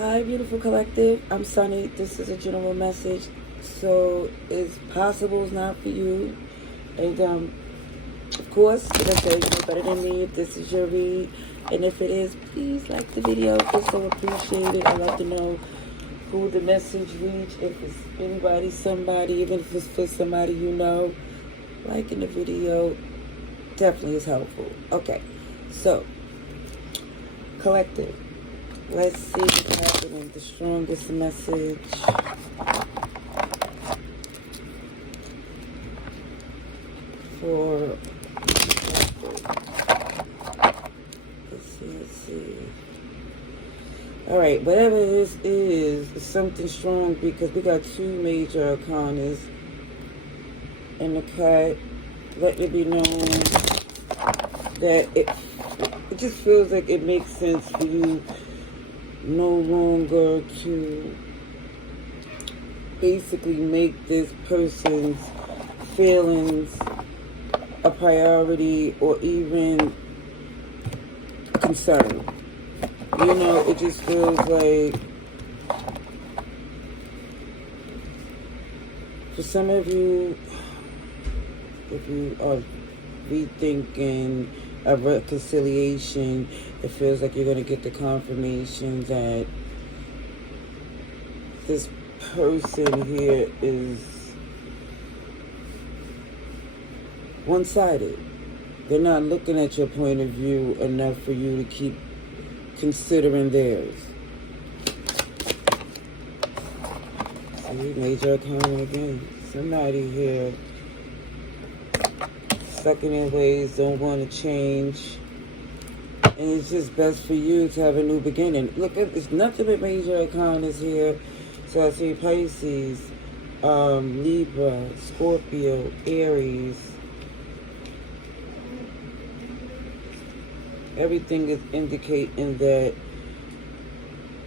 Hi, beautiful collective. I'm Sunny. This is a general message. So, it's possible it's not for you. And, of course, as I say, you know better than me if this is your read. And if it is, please like the video. It's so appreciated. I'd love to know who the message reached. If it's anybody, somebody, even if it's for somebody you know, liking the video definitely is helpful. Okay, so, collective. Let's see what's happening. The strongest message. For let's see. Alright, whatever this is, it's something strong because we got two major arcanas in the card. Let it be known that it just feels like it makes sense for you no longer to basically make this person's feelings a priority or even a concern. You know, it just feels like for some of you, if you are rethinking a reconciliation, it feels like you're going to get the confirmation that this person here is one-sided. They're not looking at your point of view enough for you to keep considering theirs. See, major arcana again. Somebody here stuck in their ways, don't want to change. And it's just best for you to have a new beginning. Look, it's nothing but major arcanas here. So I see Pisces, Libra, Scorpio, Aries. Everything is indicating that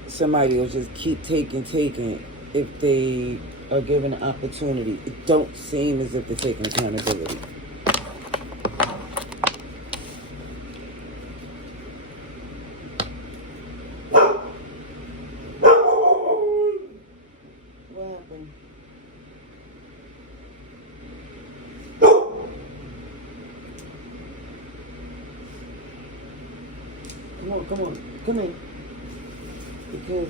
somebody will just keep taking if they are given an opportunity. It don't seem as if they're taking accountability. Come in. Because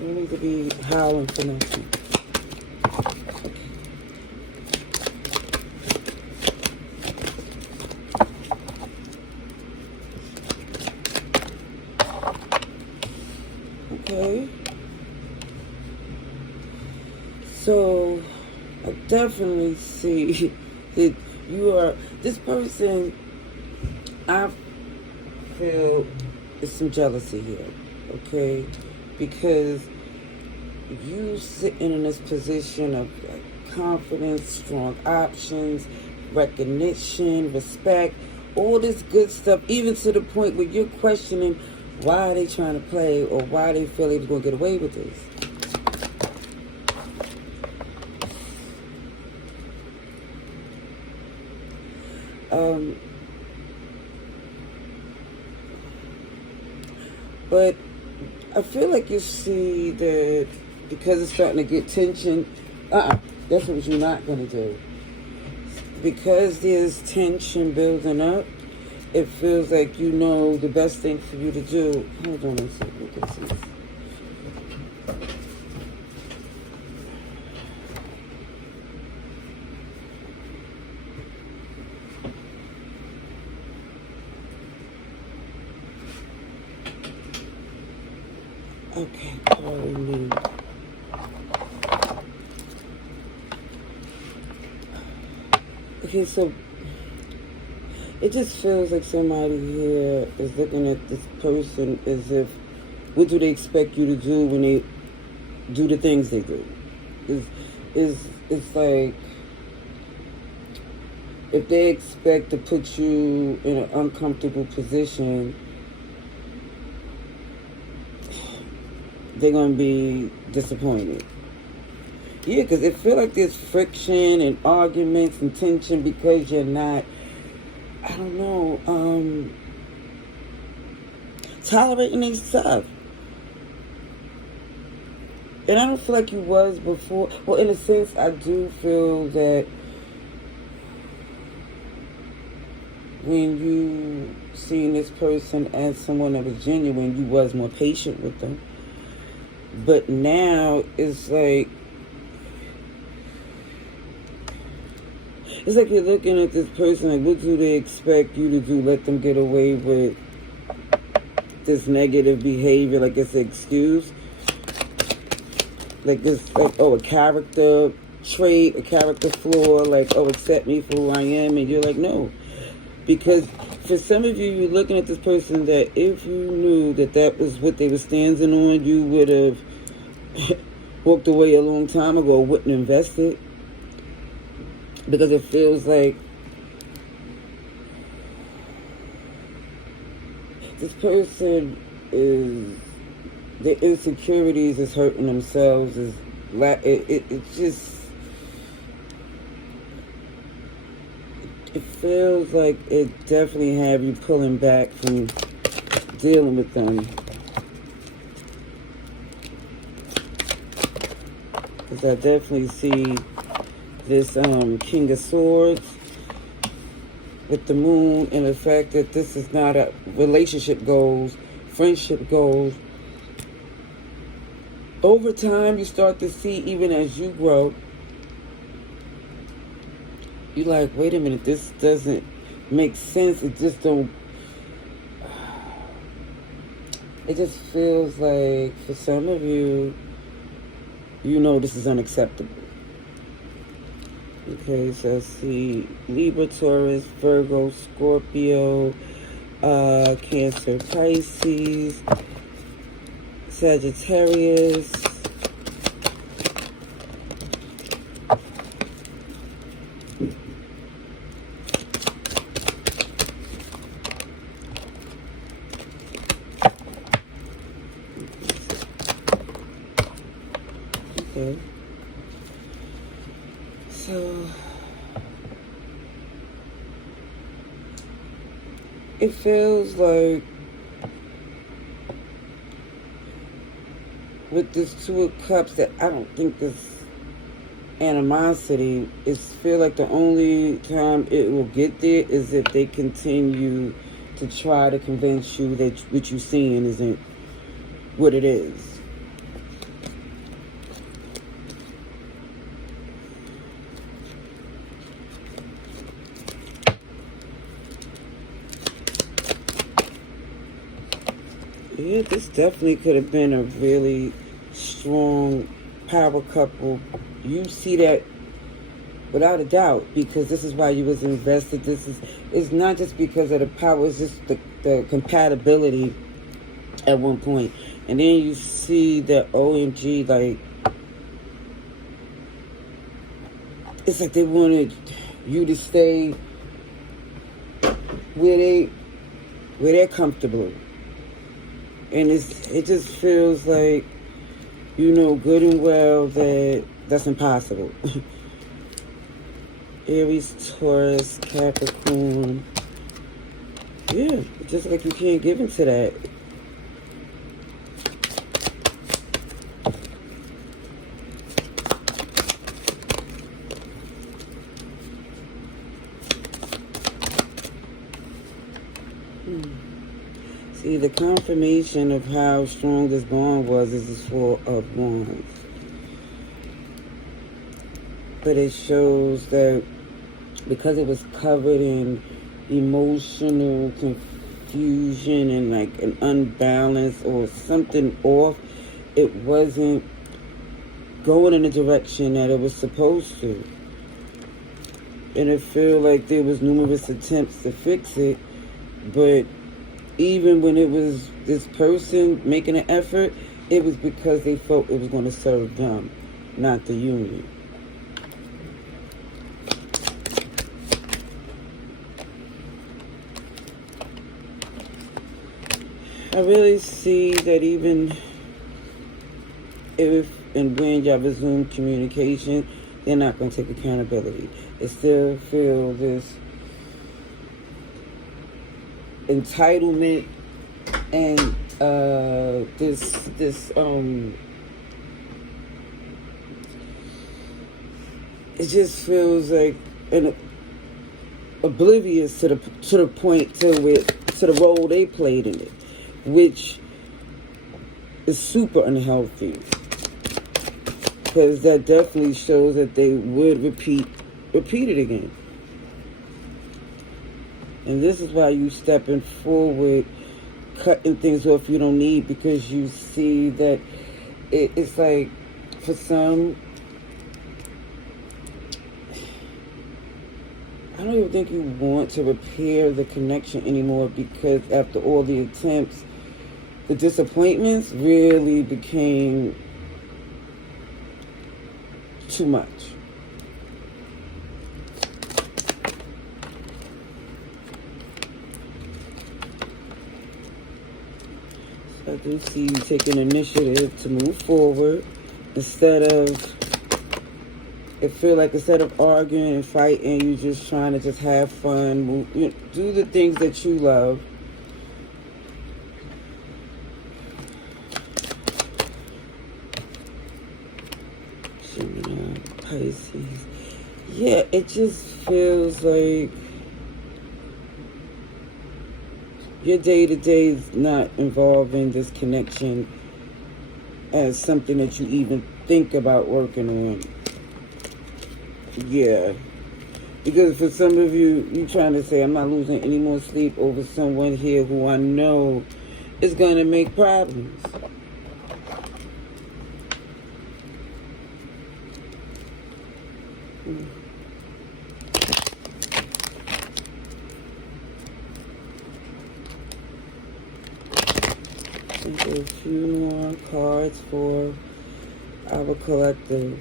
you need to be howling for nothing. Okay. So, I definitely see that you are, this person, I feel there's some jealousy here, okay? Because you sitting in this position of confidence, strong options, recognition, respect, all this good stuff, even to the point where you're questioning why are they trying to play or why they feel they're going to get away with this. But I feel like you see that because it's starting to get tension, that's what you're not going to do. Because there's tension building up, it feels like you know the best thing for you to do. Hold on a second, look at this. Okay, pardon me. Okay, so it just feels like somebody here is looking at this person as if, what do they expect you to do when they do the things they do? It's like if they expect to put you in an uncomfortable position, they're going to be disappointed. Yeah, because it feels like there's friction and arguments and tension because you're not, I don't know, tolerating their stuff. And I don't feel like you was before. Well, in a sense, I do feel that when you seen this person as someone that was genuine, you was more patient with them. But now it's like you're looking at this person like, what do they expect you to do? Let them get away with this negative behavior like it's an excuse? Like it's like, oh, a character trait, a character flaw, like, oh, accept me for who I am, and you're like, no. Because for some of you, you're looking at this person that if you knew that that was what they were standing on, you would have walked away a long time ago, wouldn't invest it. Because it feels like this person is, their insecurities is hurting themselves, it's just, it feels like it definitely have you pulling back from dealing with them. Because I definitely see this King of Swords with the moon, and the fact that this is not a relationship goals, friendship goals. Over time, you start to see, even as you grow, you're like, wait a minute, this doesn't make sense. It just don't, it just feels like for some of you, you know this is unacceptable. Okay, so I see Libra, Taurus, Virgo, Scorpio, Cancer, Pisces, Sagittarius, okay. So it feels like with this Two of Cups that I don't think this animosity is, feel like the only time it will get there is if they continue to try to convince you that what you're seeing isn't what it is. Yeah, this definitely could have been a really strong power couple. You see that without a doubt, because this is why you was invested. This is, it's not just because of the power, it's just the compatibility at one point. And then you see the OMG, like, it's like they wanted you to stay where they're comfortable. And it just feels like, you know, good and well that that's impossible. Aries, Taurus, Capricorn. Yeah, just like you can't give into that. See, the confirmation of how strong this bond was is this Four of Wands. But it shows that because it was covered in emotional confusion and like an unbalance or something off, it wasn't going in the direction that it was supposed to. And I feel like there was numerous attempts to fix it, but even when it was this person making an effort, it was because they felt it was going to serve them, not the union. I really see that even if and when y'all resume communication, they're not going to take accountability. They still feel this entitlement and this it just feels like an oblivious to the point to the role they played in it, which is super unhealthy, because that definitely shows that they would repeat it again. And this is why you stepping forward, cutting things off you don't need, because you see that it's like, for some, I don't even think you want to repair the connection anymore, because after all the attempts, the disappointments really became too much. So I do see you taking initiative to move forward instead of, it feel like instead of arguing and fighting, you just trying to just have fun, move, do the things that you love. Gemini, Pisces. Yeah, it just feels like your day-to-day is not involving this connection as something that you even think about working on. Yeah. Because for some of you, you're trying to say, I'm not losing any more sleep over someone here who I know is going to make problems. A few more cards for our collective.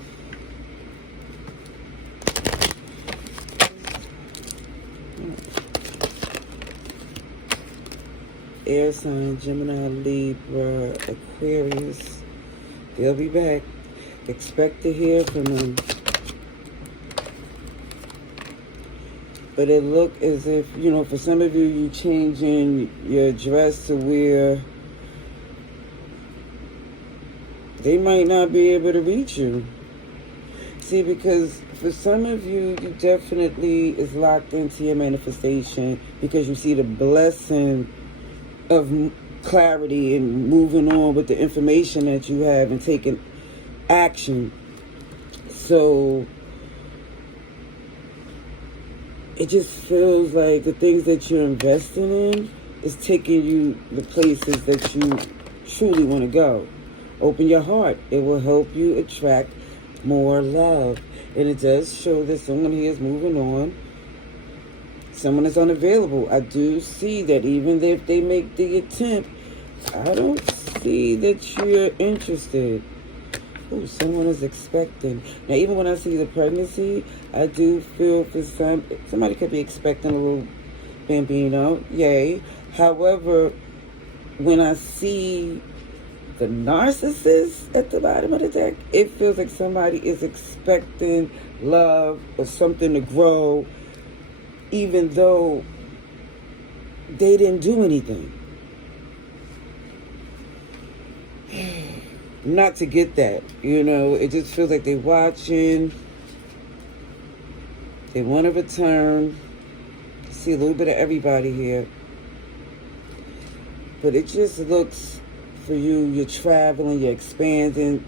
Air sign, Gemini, Libra, Aquarius. They'll be back. Expect to hear from them. But it look as if, for some of you, you changing your dress to where they might not be able to reach you. See, because for some of you, you definitely is locked into your manifestation, because you see the blessing of clarity and moving on with the information that you have and taking action. So it just feels like the things that you're investing in is taking you the places that you truly want to go. Open your heart. It will help you attract more love. And it does show that someone here is moving on. Someone is unavailable. I do see that even if they make the attempt, I don't see that you're interested. Oh, someone is expecting. Now, even when I see the pregnancy, I do feel for somebody could be expecting a little bambino. Yay. However, when I see the narcissist at the bottom of the deck, it feels like somebody is expecting love or something to grow, even though they didn't do anything. Not to get that, it just feels like they're watching. They want to return. See a little bit of everybody here. But it just looks, for you, you're traveling, you're expanding.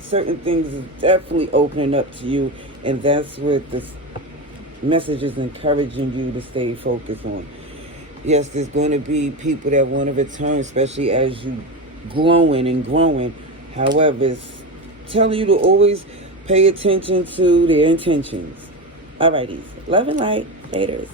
Certain things are definitely opening up to you, and that's what this message is encouraging you to stay focused on. Yes, there's going to be people that want to return, especially as you growing and growing. However, it's telling you to always pay attention to their intentions. Alrighty, love and light. Haters.